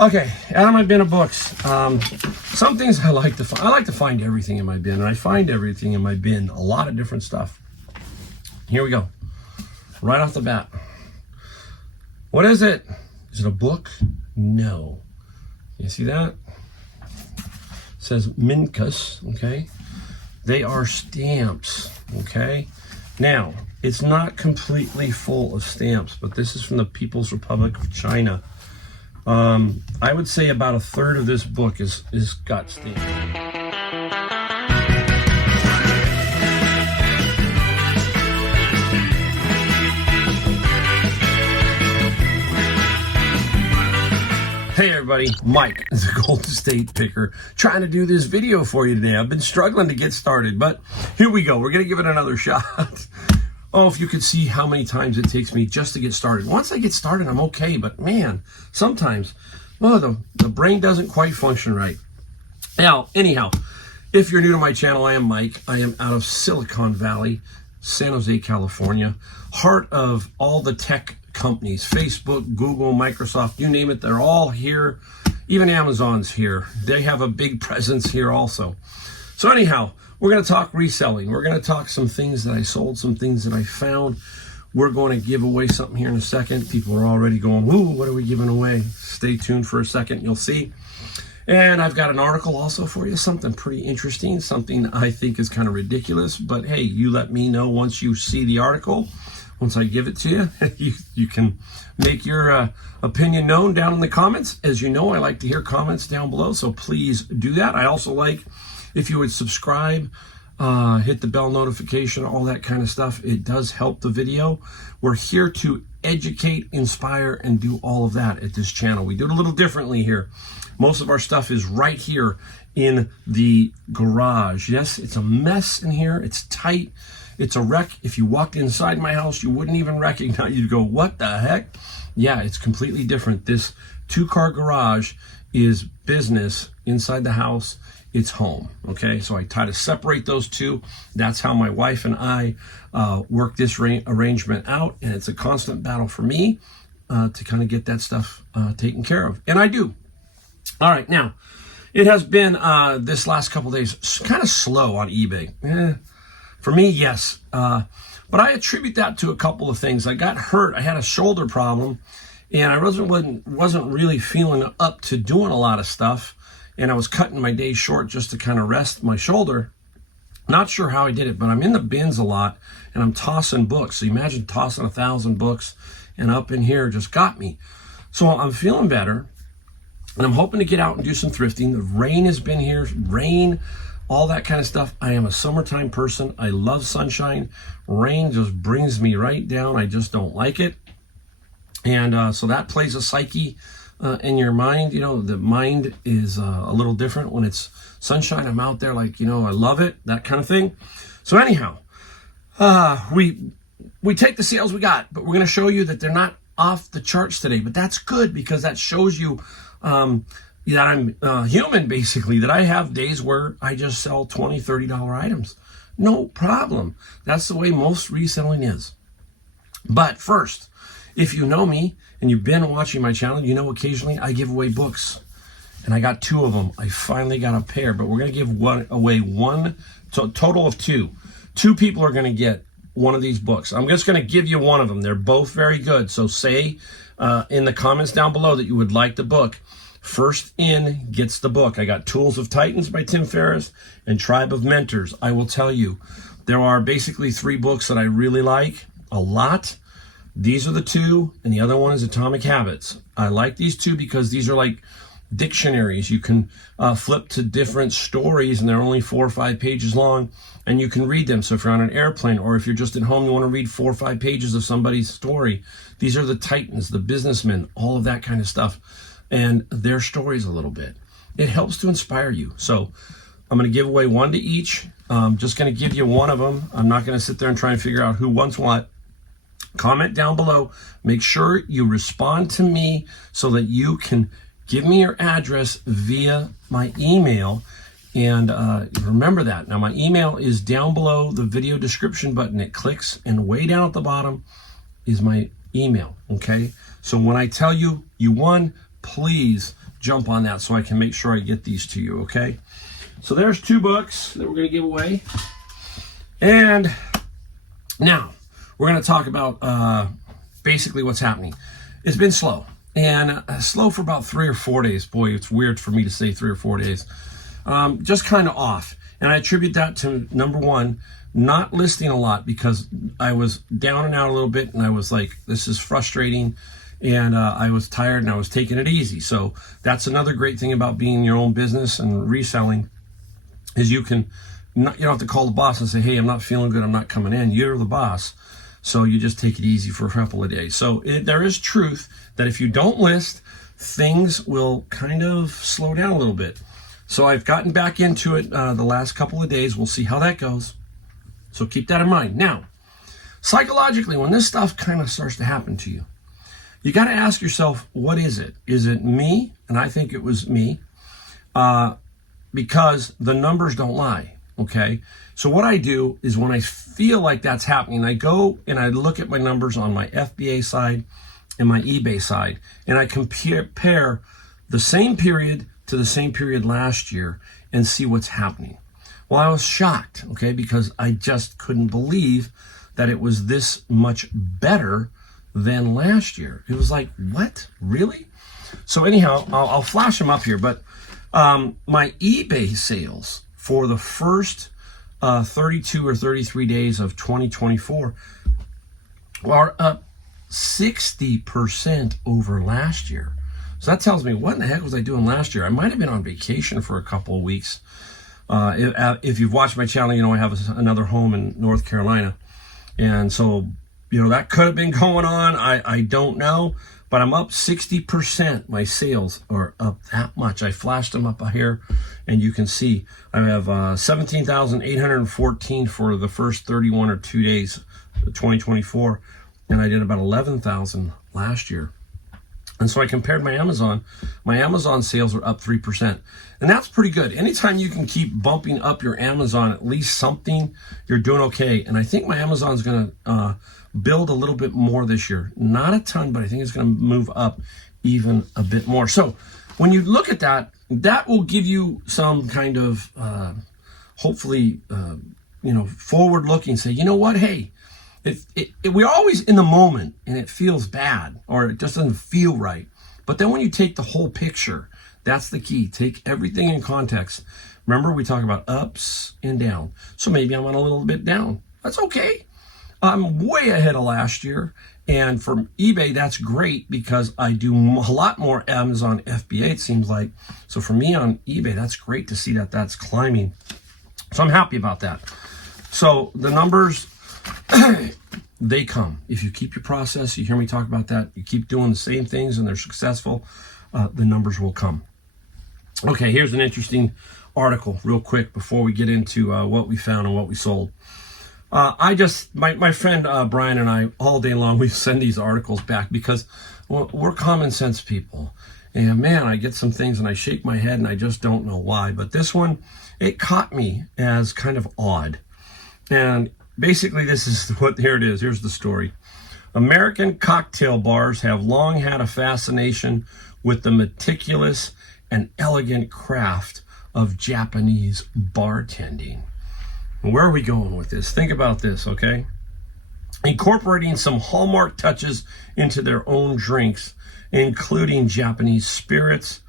Okay, out of my bin of books. Some things I like to find. I like to find everything in my bin, and I find everything in my bin. A lot of different stuff. Here we go. Right off the bat. What is it? Is it a book? No. You see that? It says Minkus, okay? They are stamps, okay? Now, it's not completely full of stamps, but this is from the People's Republic of China. I would say about a third of this book is got stamps. Hey everybody, Mike, the Golden State Picker, trying to do this video for you today. I've been struggling to get started, but here we go. We're going to give it another shot. Oh, if you could see how many times it takes me just to get started. Once I get started, I'm okay, but man, sometimes, well, the brain doesn't quite function right. Now, anyhow, if you're new to my channel, I am Mike. I am out of Silicon Valley, San Jose, California, heart of all the tech companies, Facebook, Google, Microsoft, you name it, they're all here. Even Amazon's here. They have a big presence here also. So anyhow, we're going to talk reselling. We're going to talk some things that I sold, some things that I found. We're going to give away something here in a second. People are already going, ooh, what are we giving away? Stay tuned for a second, you'll see. And I've got an article also for you, something pretty interesting, something I think is kind of ridiculous, but hey, you let me know once you see the article. Once I give it to you, you can make your opinion known down in the comments. As you know, I like to hear comments down below, so please do that. I also like if you would subscribe, hit the bell notification, all that kind of stuff. It does help the video. We're here to educate, inspire, and do all of that at this channel. We do it a little differently here. Most of our stuff is right here in the garage. Yes, it's a mess in here. It's tight. It's a wreck. If you walked inside my house, you wouldn't even recognize. You'd go, what the heck? Yeah, it's completely different. This two-car garage is business. Inside the house, it's home. Okay, so I try to separate those two. That's how my wife and I work this arrangement out, and it's a constant battle for me to kind of get that stuff taken care of, and I do. All right, now, it has been this last couple days kind of slow on eBay. For me, yes. But I attribute that to a couple of things. I got hurt. I had a shoulder problem, and I wasn't really feeling up to doing a lot of stuff, and I was cutting my days short just to kind of rest my shoulder. Not sure how I did it, but I'm in the bins a lot, and I'm tossing books. So imagine tossing 1,000 books, and up in here just got me. So I'm feeling better, and I'm hoping to get out and do some thrifting. The rain has been here. Rain, all that kind of stuff. I am a summertime person. I love sunshine. Rain just brings me right down. I just don't like it. And so that plays a psyche in your mind. You know, the mind is a little different when it's sunshine. I'm out there like, you know, I love it, that kind of thing. So anyhow, we take the sales we got, but we're going to show you that they're not off the charts today. But that's good because that shows you that I'm human, basically, that I have days where I just sell $20, $30 items. No problem. That's the way most reselling is. But first, if you know me and you've been watching my channel, you know occasionally I give away books. And I got 2 of them. I finally got a pair, but we're going to give away one, total of 2. 2 people are going to get one of these books. I'm just going to give you one of them. They're both very good. So say in the comments down below that you would like the book. First in gets the book. I got Tools of Titans by Tim Ferriss and Tribe of Mentors. I will tell you, there are basically 3 books that I really like a lot. These are the 2, and the other one is Atomic Habits. I like these 2 because these are like dictionaries. You can flip to different stories, and they're only 4 or 5 pages long, and you can read them. So if you're on an airplane or if you're just at home, you want to read 4 or 5 pages of somebody's story. These are the Titans, the businessmen, all of that kind of stuff, and their stories a little bit. It helps to inspire you. So I'm going to give away 1 to each. I'm just going to give you one of them. I'm not going to sit there and try and figure out who wants what. Comment down below. Make sure you respond to me so that you can give me your address via my email. And remember that. Now, my email is down below the video description button. It clicks, and way down at the bottom is my email, okay? So when I tell you you won, please jump on that so I can make sure I get these to you, okay? So there's 2 books that we're going to give away. And now we're going to talk about basically what's happening. It's been slow, and slow for about 3 or 4 days. Boy, it's weird for me to say 3 or 4 days. Just kind of off. And I attribute that to, number one, not listing a lot because I was down and out a little bit, and I was like, this is frustrating, and I was tired, and I was taking it easy. So that's another great thing about being your own business and reselling, is you don't have to call the boss and say, hey, I'm not feeling good, I'm not coming in. You're the boss. So you just take it easy for a couple of days. So there is truth that if you don't list, things will kind of slow down a little bit. So I've gotten back into it the last couple of days. We'll see how that goes. So keep that in mind. Now, psychologically, when this stuff kind of starts to happen to you, you got to ask yourself, what is it? Is it me? And I think it was me, because the numbers don't lie, okay? So what I do is when I feel like that's happening, I go and I look at my numbers on my FBA side and my eBay side, and I compare the same period to the same period last year and see what's happening. Well, I was shocked, okay, because I just couldn't believe that it was this much better than last year. It was like, what? Really? So anyhow, I'll flash them up here, but my eBay sales for the first 32 or 33 days of 2024 are up 60% over last year. So that tells me, what in the heck was I doing last year? I might have been on vacation for a couple of weeks. If you've watched my channel, you know I have another home in North Carolina. And so, that could have been going on. I don't know. But I'm up 60%. My sales are up that much. I flashed them up here, and you can see I have 17,814 for the first 31 or 2 days of 2024. And I did about 11,000 last year. And so I compared my Amazon. My Amazon sales are up 3%. And that's pretty good. Anytime you can keep bumping up your Amazon, at least something, you're doing okay. And I think my Amazon's going to build a little bit more this year. Not a ton, but I think it's going to move up even a bit more. So when you look at that, that will give you some kind of, hopefully, forward looking, say, you know what, hey, if we're always in the moment and it feels bad or it just doesn't feel right. But then when you take the whole picture, that's the key. Take everything in context. Remember, we talk about ups and down. So maybe I'm on a little bit down. That's okay. I'm way ahead of last year. And for eBay, that's great because I do a lot more Amazon FBA, it seems like. So for me on eBay, that's great to see that that's climbing. So I'm happy about that. So the numbers, they come. If you keep your process, you hear me talk about that, you keep doing the same things and they're successful, the numbers will come. Okay, here's an interesting article real quick before we get into what we found and what we sold. My friend Brian and I, all day long, we send these articles back because we're common sense people. And man, I get some things and I shake my head and I just don't know why. But this one, it caught me as kind of odd. And basically this is here it is. Here's the story. American cocktail bars have long had a fascination with the meticulous and elegant craft of Japanese bartending. Where are we going with this? Think about this, okay? Incorporating some hallmark touches into their own drinks, including Japanese spirits,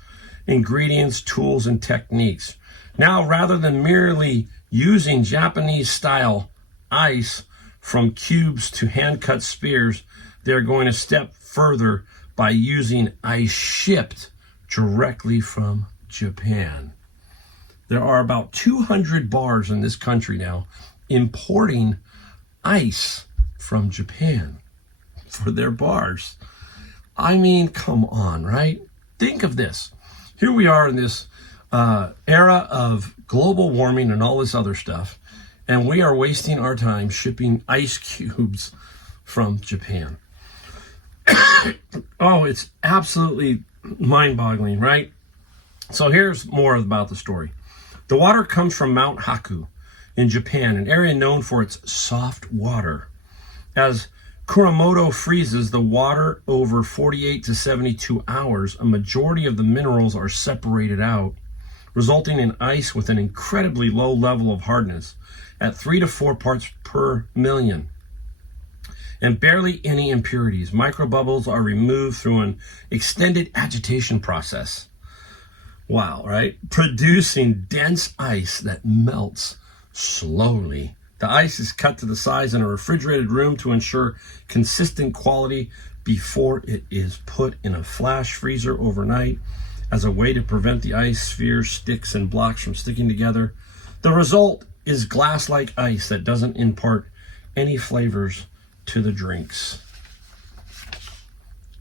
ingredients, tools, and techniques. Now, rather than merely using Japanese-style ice from cubes to hand-cut spears, they're going a step further by using ice shipped directly from Japan. There are about 200 bars in this country now importing ice from Japan for their bars. I mean, come on, right? Think of this. Here we are in this era of global warming and all this other stuff, and we are wasting our time shipping ice cubes from Japan. Oh, it's absolutely mind-boggling, right? So here's more about the story. The water comes from Mount Haku in Japan, an area known for its soft water. As Kuramoto freezes the water over 48 to 72 hours. A majority of the minerals are separated out, resulting in ice with an incredibly low level of hardness at 3 to 4 parts per million, and barely any impurities. Microbubbles are removed through an extended agitation process. Wow, right? Producing dense ice that melts slowly. The ice is cut to the size in a refrigerated room to ensure consistent quality before it is put in a flash freezer overnight as a way to prevent the ice spheres, sticks, and blocks from sticking together. The result is glass-like ice that doesn't impart any flavors to the drinks.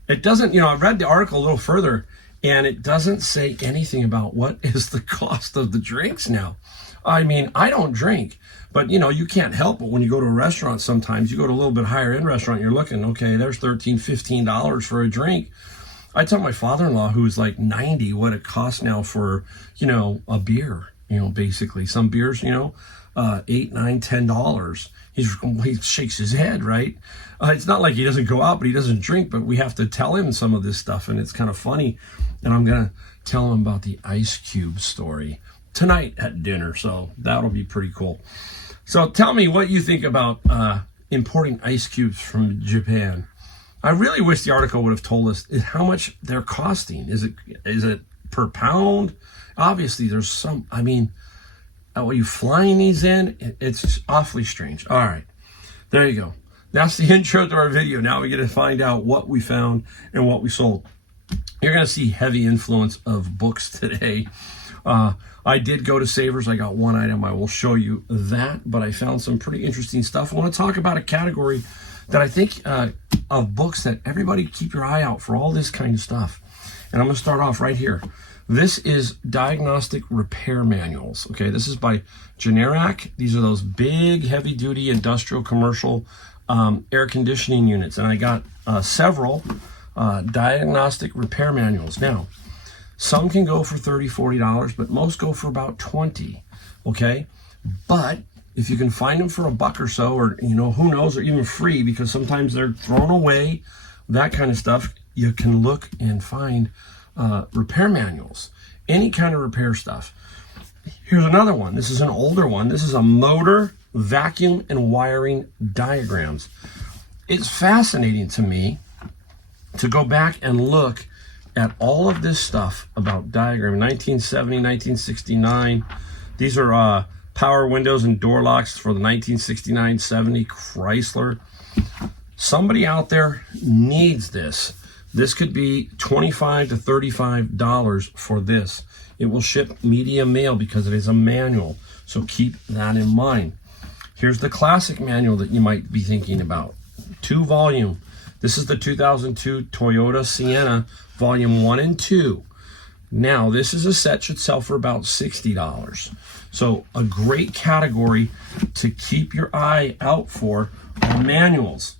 It doesn't, I read the article a little further, and it doesn't say anything about what is the cost of the drinks now. I mean, I don't drink, but you can't help it when you go to a restaurant sometimes. You go to a little bit higher end restaurant, you're looking, okay, there's $13, $15 for a drink. I tell my father-in-law, who's like 90, what it costs now for, a beer, basically. Some beers, $8, $9, $10. He shakes his head, right? It's not like he doesn't go out, but he doesn't drink, but we have to tell him some of this stuff, and it's kind of funny. And I'm going to tell him about the Ice Cube story tonight at dinner, so that'll be pretty cool. So tell me what you think about importing ice cubes from Japan. I really wish the article would have told us how much they're costing. Is it per pound? Obviously, there's some, are you flying these in? It's awfully strange. All right, there you go. That's the intro to our video. Now we get to find out what we found and what we sold. You're going to see heavy influence of books today. I did go to Savers. I got one item. I will show you that, but I found some pretty interesting stuff. I want to talk about a category that I think of books that everybody keep your eye out for all this kind of stuff. And I'm going to start off right here. This is diagnostic repair manuals. Okay, this is by Generac. These are those big, heavy-duty industrial commercial air conditioning units. And I got several diagnostic repair manuals. Now, some can go for $30, $40, but most go for about $20, okay? But if you can find them for $1 or so, or, who knows, or even free, because sometimes they're thrown away, that kind of stuff, you can look and find repair manuals, any kind of repair stuff. Here's another one. This is an older one. This is a motor, vacuum, and wiring diagrams. It's fascinating to me to go back and look at all of this stuff about diagramming. 1970, 1969. These are power windows and door locks for the 1969-70 Chrysler. Somebody out there needs this. This could be $25 to $35 for this. It will ship medium mail because it is a manual. So keep that in mind. Here's the classic manual that you might be thinking about. 2-volume. This is the 2002 Toyota Sienna, volume 1 and 2. Now, this is a set, should sell for about $60. So a great category to keep your eye out for are manuals.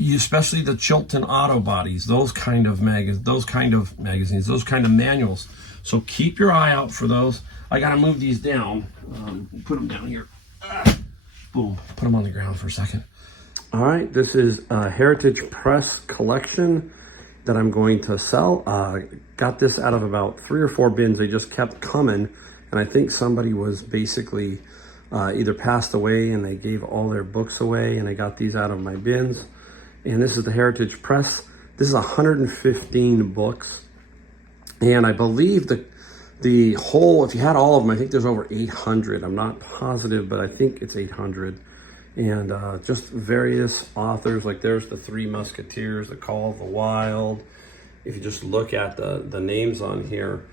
Especially the Chilton Auto Bodies, those kind of magazines, those kind of manuals. So keep your eye out for those. I got to move these down. Put them down here. Boom. Put them on the ground for a second. All right, this is a Heritage Press collection that I'm going to sell. Got this out of about 3 or 4 bins. They just kept coming, and I think somebody was basically either passed away and they gave all their books away, and I got these out of my bins. And this is the Heritage Press. This is 115 books, and I believe the whole, if you had all of them, I think there's over 800. I'm not positive, but I think it's 800. And just various authors, like there's the Three Musketeers, The Call of the Wild. If you just look at the names on here,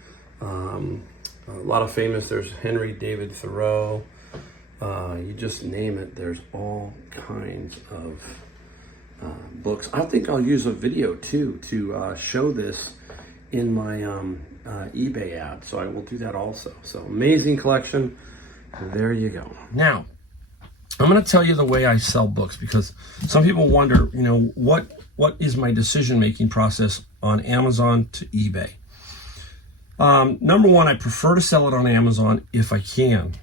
a lot of famous, there's Henry David Thoreau. You just name it, there's all kinds of books. I think I'll use a video too to show this in my eBay ad, so I will do that also. So amazing collection, and there you go. Now, I'm going to tell you the way I sell books, because some people wonder, what is my decision-making process on Amazon to eBay? Number one, I prefer to sell it on Amazon if I can.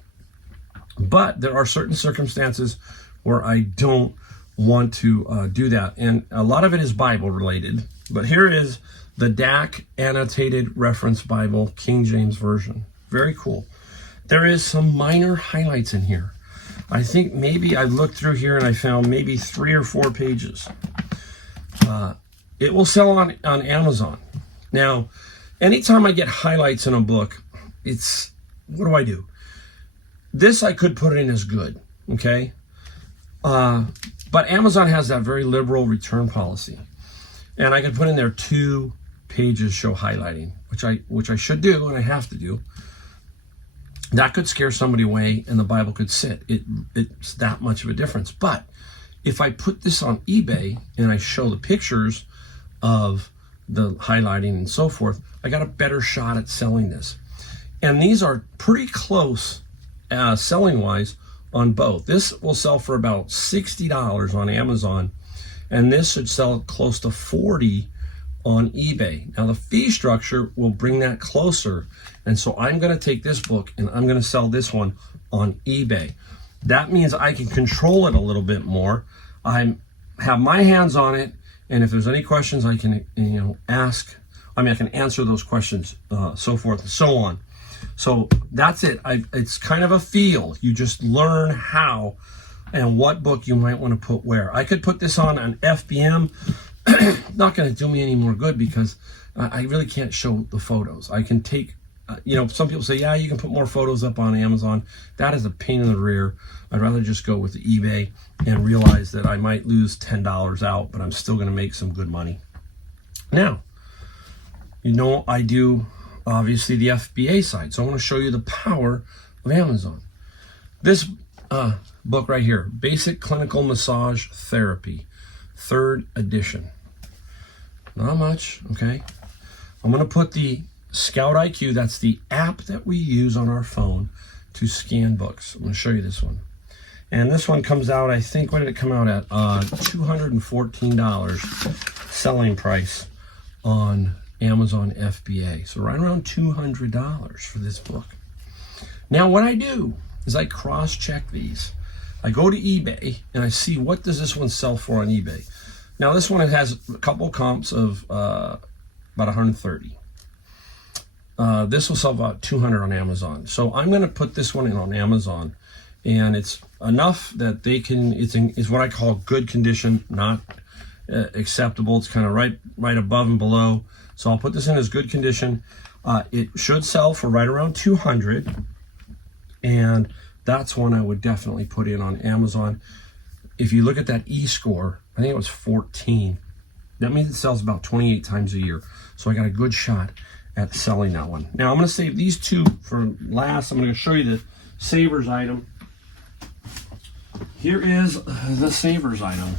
But there are certain circumstances where I don't want to do that. And a lot of it is Bible related, but here is the DAC Annotated Reference Bible, King James Version. Very cool. There is some minor highlights in here. I think maybe I looked through here and I found maybe 3 or 4 pages. It will sell on Amazon. Now, anytime I get highlights in a book, what do? This I could put in as good, okay? But Amazon has that very liberal return policy. And I could put in there 2 pages show highlighting, which I should do and I have to do. That could scare somebody away and the Bible could sit. It's that much of a difference. But if I put this on eBay and I show the pictures of the highlighting and so forth, I got a better shot at selling this. And these are pretty close selling wise on both. This will sell for about $60 on Amazon, and this should sell close to $40 on eBay. Now the fee structure will bring that closer, and so I'm going to take this book and I'm going to sell this one on eBay. That means I can control it a little bit more. I have my hands on it, and if there's any questions I can ask. I can answer those questions, so forth and so on. So that's it. It's kind of a feel. You just learn how and what book you might want to put where. I could put this on an FBM. Not going to do me any more good because I really can't show the photos. I can take, some people say, yeah, you can put more photos up on Amazon. That is a pain in the rear. I'd rather just go with the eBay and realize that I might lose $10 out, but I'm still going to make some good money. Now, I do obviously the FBA side. So I want to show you the power of Amazon. This book right here, Basic Clinical Massage Therapy, 3rd edition. Not much, okay? I'm going to put the Scout IQ, that's the app that we use on our phone to scan books. I'm going to show you this one. And this one comes out, I think, what did it come out at? $214 selling price on Amazon FBA. So right around $200 for this book. Now what I do is I cross-check these. I go to eBay and I see what does this one sell for on eBay. Now this one, it has a couple comps of about 130. This will sell about 200 on Amazon. So I'm going to put this one in on Amazon, and it's enough that they can. It's what I call good condition, not acceptable. It's kind of right above and below. So I'll put this in as good condition. It should sell for right around 200, and that's one I would definitely put in on Amazon. If you look at that e-score, I think it was 14. That means it sells about 28 times a year. So I got a good shot at selling that one. Now I'm going to save these 2 for last. I'm going to show you the Savers item. Here is the Savers item.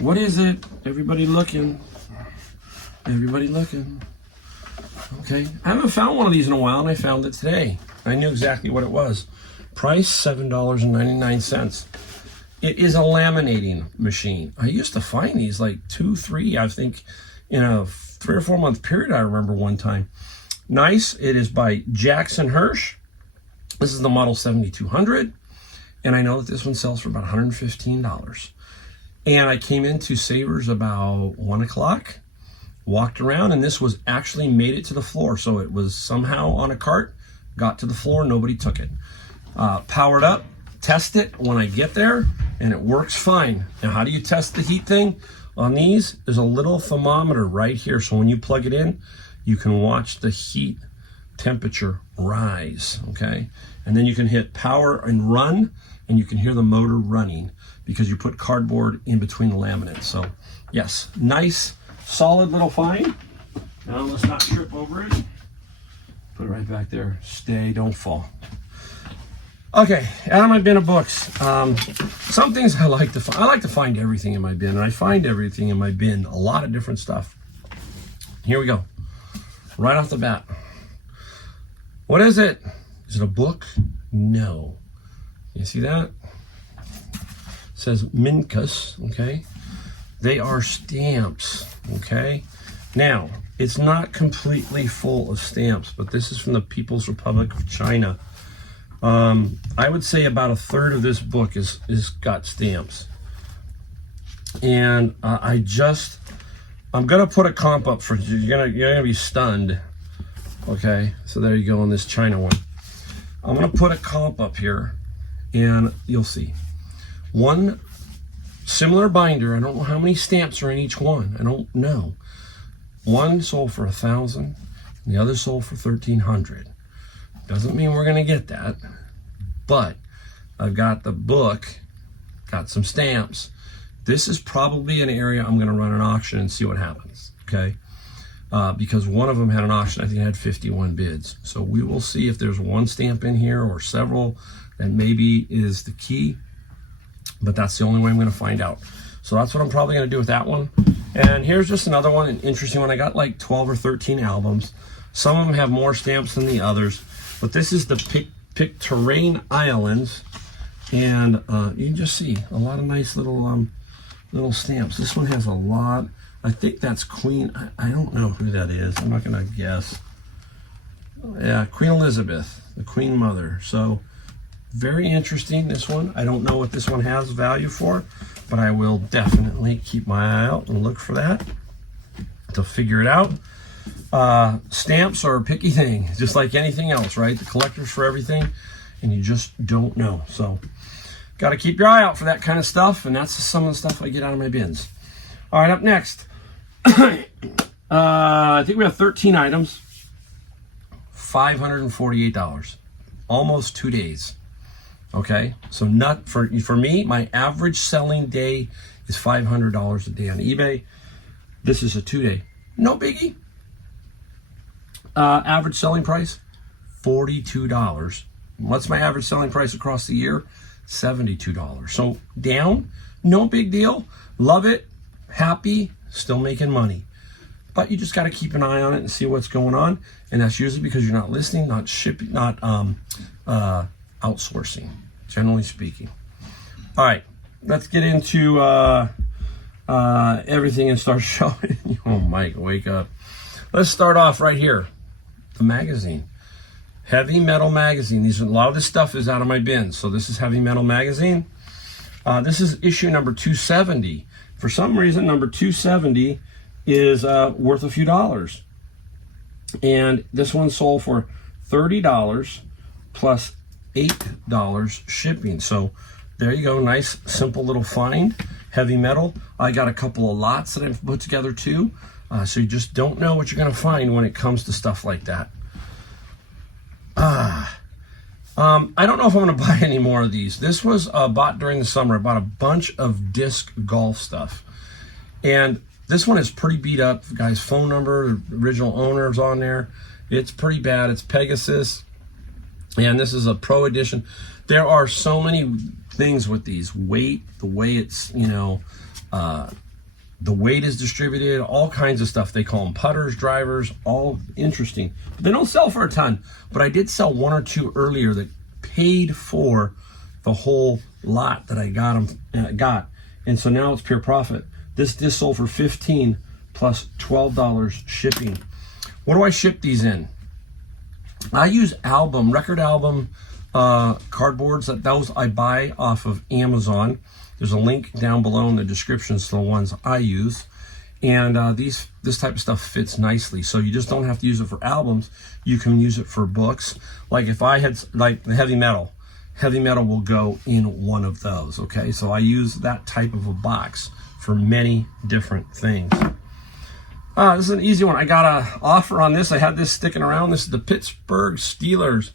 What is it? Everybody looking. Everybody looking. Okay. I haven't found one of these in a while, and I found it today. I knew exactly what it was. Price, $7.99. It is a laminating machine. I used to find these like 2, 3, I think, in a 3 or 4 month period. I remember one time. Nice. It is by Jackson Hirsch. This is the model 7200. And I know that this one sells for about $115. And I came into Savers about 1 o'clock, walked around, and this was actually made it to the floor. So it was somehow on a cart, got to the floor, nobody took it. Powered up, test it when I get there, and it works fine. Now, how do you test the heat thing? On these, there's a little thermometer right here. So when you plug it in, you can watch the heat temperature rise, okay? And then you can hit power and run, and you can hear the motor running because you put cardboard in between the laminates. So yes, nice, solid little find. Now let's not trip over it. Put it right back there. Stay, don't fall. Okay, out of my bin of books. Some things I like to find. I like to find everything in my bin, and I find everything in my bin. A lot of different stuff. Here we go. Right off the bat. What is it? Is it a book? No. You see that? It says Minkus, okay? They are stamps, okay? Now, it's not completely full of stamps, but this is from the People's Republic of China. I would say about 1/3 of this book is got stamps. And I'm gonna put a comp up for you. You're gonna be stunned. Okay, so there you go on this China one. I'm gonna put a comp up here, and you'll see. One similar binder. I don't know how many stamps are in each one. I don't know. One sold for $1,000, and the other sold for $1,300. Doesn't mean we're gonna get that, but I've got the book, got some stamps. This is probably an area I'm gonna run an auction and see what happens, okay? Because one of them had an auction, I think it had 51 bids. So we will see if there's one stamp in here or several that maybe is the key, but that's the only way I'm gonna find out. So that's what I'm probably gonna do with that one. And here's just another one, an interesting one. I got like 12 or 13 albums. Some of them have more stamps than the others, but this is the Pictorain Islands. And you can just see a lot of nice little stamps. This one has a lot. I think that's Queen. I don't know who that is. I'm not gonna guess. Yeah, Queen Elizabeth, the Queen Mother. So very interesting, this one. I don't know what this one has value for, but I will definitely keep my eye out and look for that to figure it out. Stamps are a picky thing, just like anything else, right? The collector's for everything, and you just don't know. So got to keep your eye out for that kind of stuff, and that's some of the stuff I get out of my bins. All right, up next, I think we have 13 items, $548, almost 2 days. Okay, so not for me, my average selling day is $500 a day on eBay. This is a 2-day, no biggie. Average selling price, $42. What's my average selling price across the year? $72. So down, no big deal. Love it, happy, still making money. But you just got to keep an eye on it and see what's going on. And that's usually because you're not listening, not shipping, not outsourcing, generally speaking. All right, let's get into everything and start showing. Oh, Mike, wake up. Let's start off right here. The magazine. Heavy Metal Magazine. A lot of this stuff is out of my bins. So this is Heavy Metal Magazine. This is issue number 270. For some reason, number 270 is worth a few dollars. And this one sold for $30 plus $8 shipping. So there you go. Nice, simple little find. Heavy Metal. I got a couple of lots that I've put together too. So you just don't know what you're going to find when it comes to stuff like that. I don't know if I'm going to buy any more of these. This was bought during the summer. I bought a bunch of disc golf stuff. And this one is pretty beat up. The guy's phone number, the original owner's on there. It's pretty bad. It's Pegasus. And this is a pro edition. There are so many things with these. Weight, the way it's, the weight is distributed, all kinds of stuff. They call them putters, drivers, all interesting. But they don't sell for a ton. But I did sell one or two earlier that paid for the whole lot that I got. And so now it's pure profit. This sold for $15 plus $12 shipping. What do I ship these in? I use record album cardboards. Those I buy off of Amazon. There's a link down below in the descriptions to the ones I use. And this type of stuff fits nicely. So you just don't have to use it for albums. You can use it for books. Like if I had, like the Heavy Metal will go in one of those, okay? So I use that type of a box for many different things. This is an easy one. I got an offer on this. I had this sticking around. This is the Pittsburgh Steelers.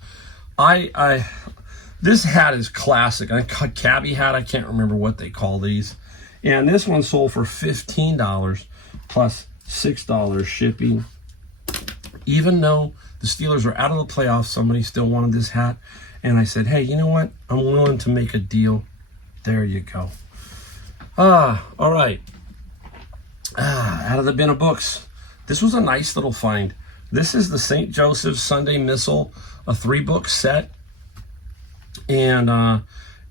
This hat is classic. I got cabbie hat. I can't remember what they call these. And this one sold for $15 plus $6 shipping. Even though the Steelers are out of the playoffs, somebody still wanted this hat. And I said, hey, you know what? I'm willing to make a deal. There you go. All right. Out of the bin of books. This was a nice little find. This is the St. Joseph's Sunday Missal, a 3-book set. And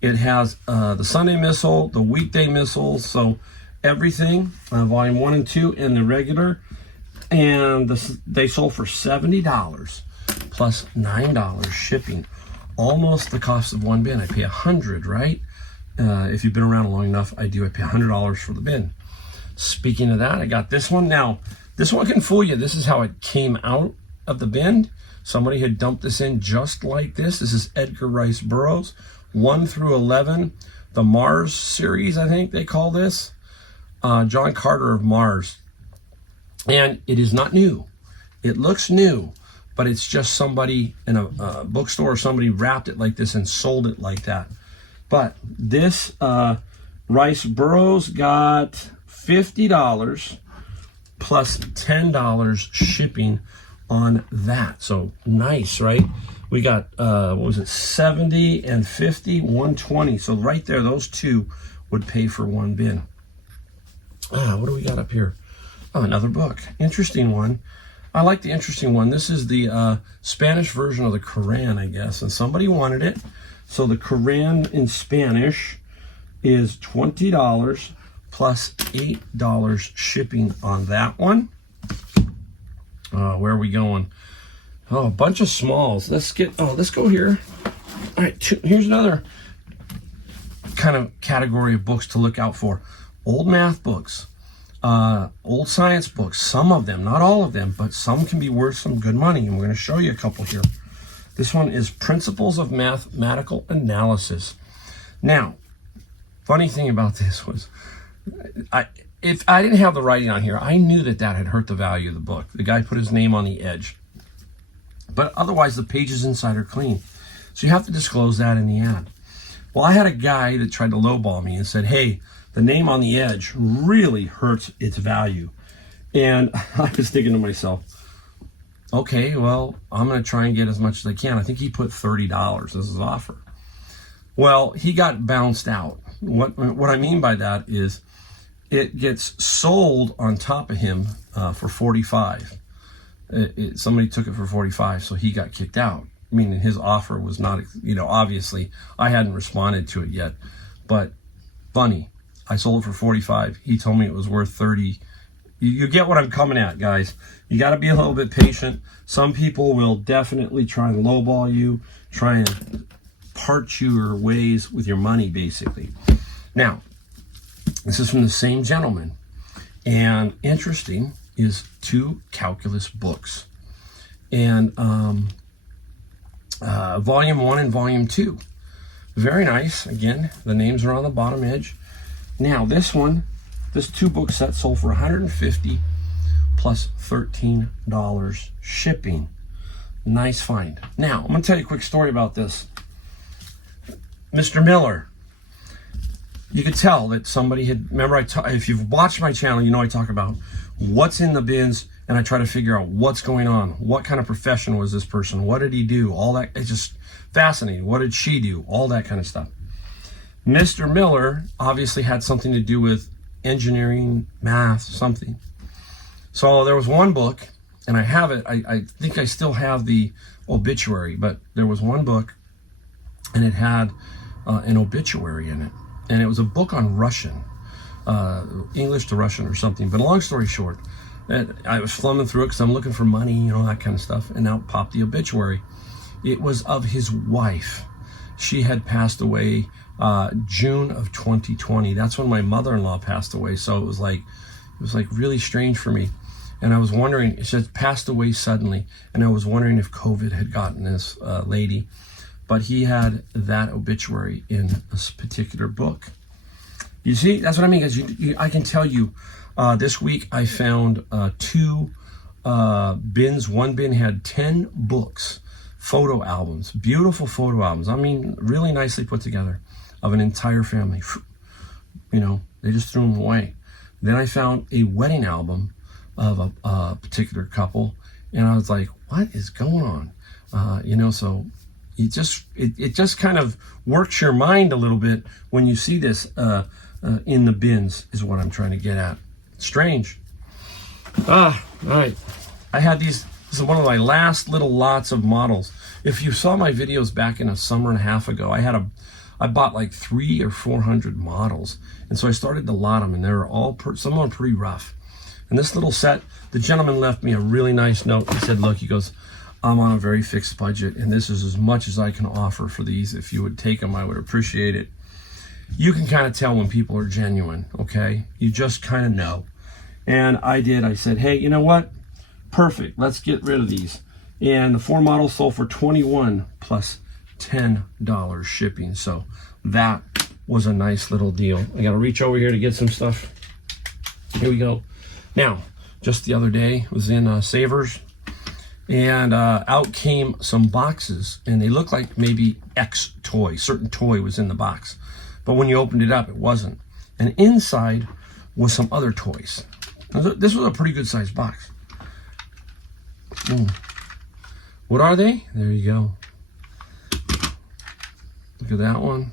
it has the Sunday Missal, the weekday missals, so everything, volume 1 and 2, and the regular. And they sold for $70 plus $9 shipping. Almost the cost of one bin. I pay $100, right? If you've been around long enough, I do. I pay $100 for the bin. Speaking of that, I got this one. Now, this one can fool you. This is how it came out of the bin. Somebody had dumped this in just like this. This is Edgar Rice Burroughs, 1 through 11. The Mars series, I think they call this. John Carter of Mars. And it is not new. It looks new, but it's just somebody in a bookstore, somebody wrapped it like this and sold it like that. But this Rice Burroughs got $50 plus $10 shipping on that. So nice, right? We got, what was it, 70 and 50, 120. So right there, those two would pay for one bin. What do we got up here? Oh, another book. Interesting one. I like the interesting one. This is the Spanish version of the Quran, I guess. And somebody wanted it. So the Quran in Spanish is $20 plus $8 shipping on that one. Where are we going? Oh, a bunch of smalls. Let's go here. All right, here's another kind of category of books to look out for. Old math books, old science books, some of them, not all of them, but some can be worth some good money, and we're going to show you a couple here. This one is Principles of Mathematical Analysis. Now, funny thing about this was, if I didn't have the writing on here, I knew that had hurt the value of the book. The guy put his name on the edge. But otherwise, the pages inside are clean. So you have to disclose that in the ad. Well, I had a guy that tried to lowball me and said, hey, the name on the edge really hurts its value. And I was thinking to myself, okay, well, I'm going to try and get as much as I can. I think he put $30 as his offer. Well, he got bounced out. What I mean by that is it gets sold on top of him for $45. Somebody took it for $45, so he got kicked out. Meaning his offer was not, obviously I hadn't responded to it yet. But funny, I sold it for $45. He told me it was worth $30. You get what I'm coming at, guys. You got to be a little bit patient. Some people will definitely try and lowball you, try and part your ways with your money, basically. Now, this is from the same gentleman. And interesting is 2 calculus books. And volume 1 and volume 2. Very nice. Again, the names are on the bottom edge. Now, this 2-book set sold for $150 plus $13 shipping. Nice find. Now, I'm going to tell you a quick story about this. Mr. Miller, you could tell that somebody had, remember, if you've watched my channel, you know I talk about what's in the bins, and I try to figure out what's going on. What kind of profession was this person? What did he do? All that. It's just fascinating. What did she do? All that kind of stuff. Mr. Miller obviously had something to do with engineering, math, something. So there was one book, and I have it. I think I still have the obituary, but there was one book, and it had an obituary in it. And it was a book on Russian, English to Russian or something. But long story short, I was thumbing through it because I'm looking for money, that kind of stuff. And out popped the obituary. It was of his wife. She had passed away June of 2020. That's when my mother-in-law passed away. So it was like really strange for me. And I was wondering, it said passed away suddenly. And I was wondering if COVID had gotten this lady. But he had that obituary in this particular book. You see, that's what I mean, guys. I can tell you, this week I found 2 bins. One bin had 10 books, photo albums, beautiful photo albums. I mean, really nicely put together, of an entire family. They just threw them away. Then I found a wedding album of a particular couple, and I was like, what is going on? So it just kind of works your mind a little bit when you see this in the bins, is what I'm trying to get at. Strange. All right. I had these. This is one of my last little lots of models. If you saw my videos back in a summer and a half ago, I bought like 300 or 400 models, and so I started to lot them, and they were all some of them pretty rough. And this little set, the gentleman left me a really nice note. He said, "Look," he goes, "I'm on a very fixed budget, and this is as much as I can offer for these. If you would take them, I would appreciate it." you can kind of tell when people are genuine, okay? You just kind of know. And I did. I said, hey, you know what? Perfect. Let's get rid of these. And the 4 models sold for $21 plus $10 shipping. So that was a nice little deal. I got to reach over here to get some stuff. Here we go. Now, just the other day, was in Savers, and out came some boxes, and they looked like maybe X toy, certain toy was in the box. But when you opened it up, it wasn't. And inside was some other toys. This was a pretty good sized box. What are they? There you go. Look at that one.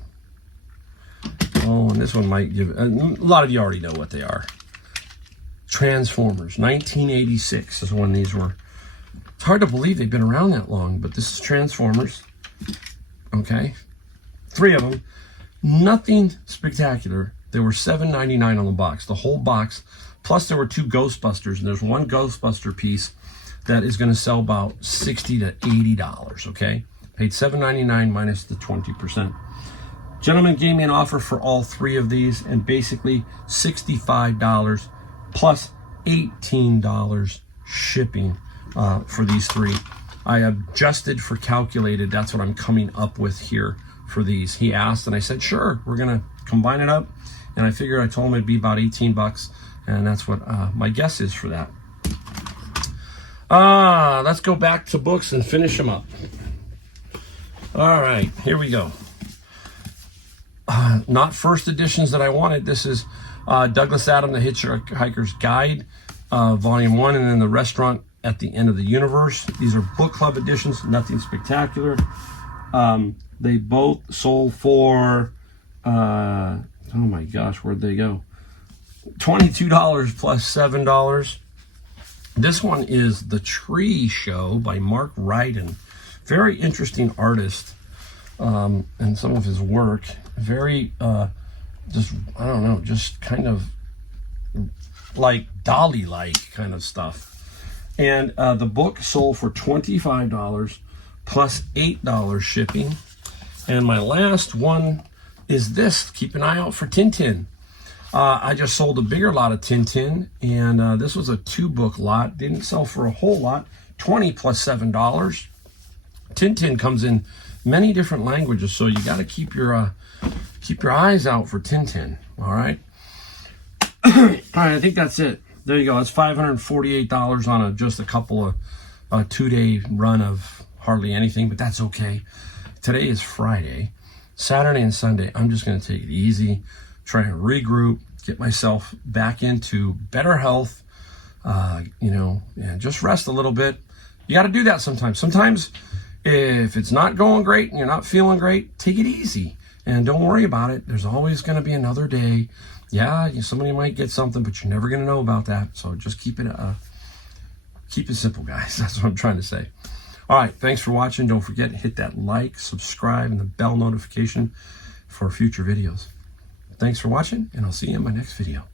Oh, and this one might give, a lot of you already know what they are. Transformers, 1986 is when these were. It's hard to believe they've been around that long, but this is Transformers. Okay. 3 of them. Nothing spectacular. They were $7.99 on the box, the whole box. Plus there were 2 Ghostbusters, and there's one Ghostbuster piece that is going to sell about $60 to $80, okay? Paid $7.99 minus the 20%. Gentleman gave me an offer for all 3 of these, and basically $65 plus $18 shipping for these 3. I adjusted for calculated. That's what I'm coming up with here for these. He asked, and I said, sure, we're going to combine it up. And I figured, I told him it'd be about 18 bucks. And that's what my guess is for that. Let's go back to books and finish them up. All right, here we go. Not first editions that I wanted. This is Douglas Adams, The Hitchhiker's Guide, Volume 1, and then The Restaurant at the End of the Universe. These are book club editions, nothing spectacular. They both sold for, oh my gosh, where'd they go? $22 plus $7. This one is The Tree Show by Mark Ryden. Very interesting artist, and some of his work. Very, just, I don't know, just kind of like Dali-like kind of stuff. And the book sold for $25 plus $8 shipping. And my last one is this. Keep an eye out for Tintin. I just sold a bigger lot of Tintin, and this was a 2-book lot. Didn't sell for a whole lot. $20 plus $7. Tintin comes in many different languages, so you got to keep your eyes out for Tintin. All right. All right, I think that's it. There you go. It's $548 on just a couple of 2-day run of hardly anything, but that's okay. Today is Friday. Saturday and Sunday, I'm just going to take it easy, try and regroup, get myself back into better health, and just rest a little bit. You got to do that sometimes. Sometimes if it's not going great and you're not feeling great, take it easy and don't worry about it. There's always going to be another day. Yeah, somebody might get something, but you're never going to know about that. So just keep it simple, guys. That's what I'm trying to say. All right, thanks for watching. Don't forget, hit that like, subscribe, and the bell notification for future videos. Thanks for watching, and I'll see you in my next video.